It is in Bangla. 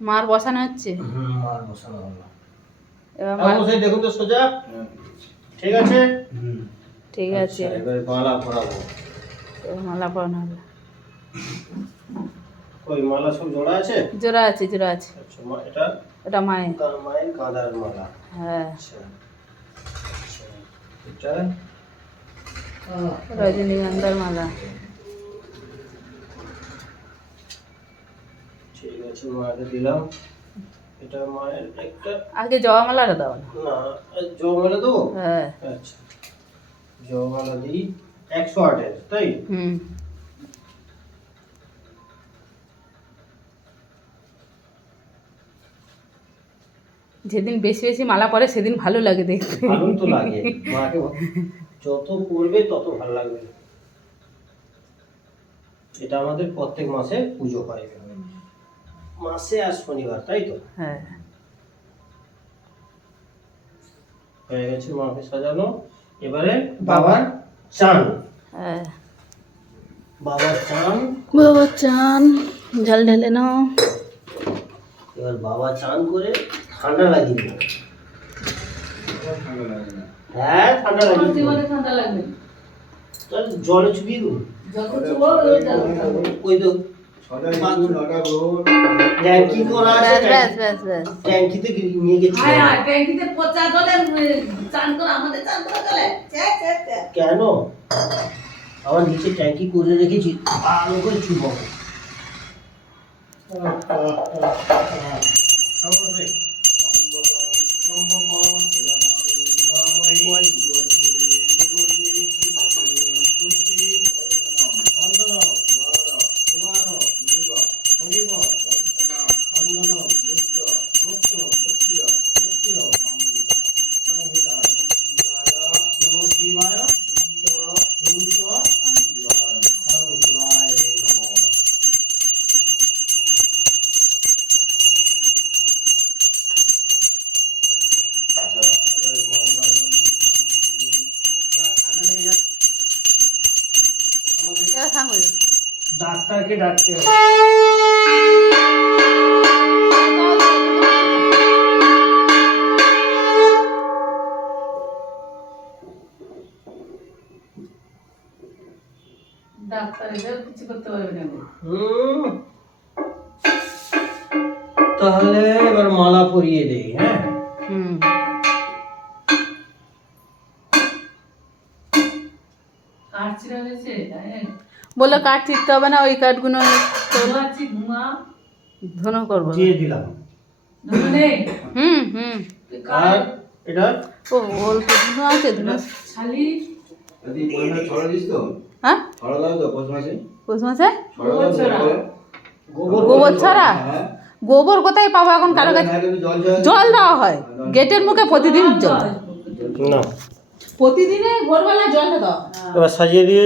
মার বসানো হচ্ছে। মার বসানো হলো। এবার সেই দেখুন তো সোজা ঠিক আছে। ঠিক আছে, এবারে মালা পরাবো। এবার মালা পরানো হলো। কই মালা সব জোড়া আছে? জোড়া আছে, জোড়া আছে। আচ্ছা এটা এটা মায়ের। মায়ের গাঁদার মালা। হ্যাঁ, আচ্ছা এটা রজনীগন্ধার মালা। ঠিক আছে, মাকে দিলাম। এটা মায়ের একটা আগে জবা মালাটা দাও না। না, জয়মালা দেবো? হ্যাঁ। আচ্ছা জয়মালা দিই 108 এর, তাই? যেদিন বেশি বেশি মালা পরে সেদিন ভালো লাগে দেখতে। ভালো তো লাগে, মাকে যত পড়বে তত ভালো লাগবে। এটা আমাদের প্রত্যেক মাসে পুজো হয়, মাসে আর শনিবার, তাই তো? হ্যাঁ। হয়ে গেছে মাকে সাজানো। এবারে বাবার চান। হ্যাঁ, বাবার চান। বাবার চান, জল ঢেলে নাও। এবার বাবা চান করে ঠান্ডা লাগিয়ে দেবে। হ্যাঁ ঠান্ডা লাগিয়ে দেবে। ঠান্ডা লাগবে, তাহলে জলে চুবিয়ে দেবো। ওই তো ট্যাঙ্কি করা আছে, ব্যাস ব্যাস ব্যাস। ট্যাঙ্কিতে নিয়ে গেছি। ট্যাঙ্কিতে পচা জলে চান করে, আমাদের চান করা জলে কেন? আমার নিচে ট্যাঙ্কি করে রেখেছি, ভালো করে চুবো। ডাক্তারকে ডাকতে হবে। ডাক্তার এদের কিছু করতে পারবে না। তাহলে এবার মালা পরিয়ে দেই। হ্যাঁ কাঠ ছিঁড়া হয়েছে, বলে কাঠ ছিঁড়তে হবে না, ওই কাঠগুলো ধুনো করবো, দিয়ে দিলাম। আর এটা ও অল্প ধুনো আছে, ধুনো ছালি। হ্যাঁ পৌষ মাসে গোবর ছড়া। গোবর কোথায় পাবো এখন? কারো কাছে জল দেওয়া হয়, গেটের মুখে প্রতিদিন জল, না প্রতিদিনে ভোরবেলা জল দেওয়া। এবার সাজিয়ে দিয়ে